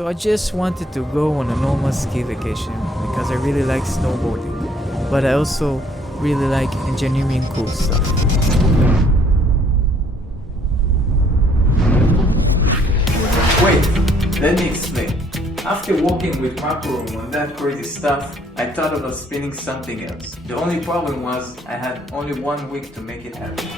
So I just wanted to go on a normal ski vacation because I really like snowboarding, but I also really like engineering cool stuff. Wait, let me explain. After working with Macro on that crazy stuff, I thought about spinning something else. The only problem was I had only 1 week to make it happen.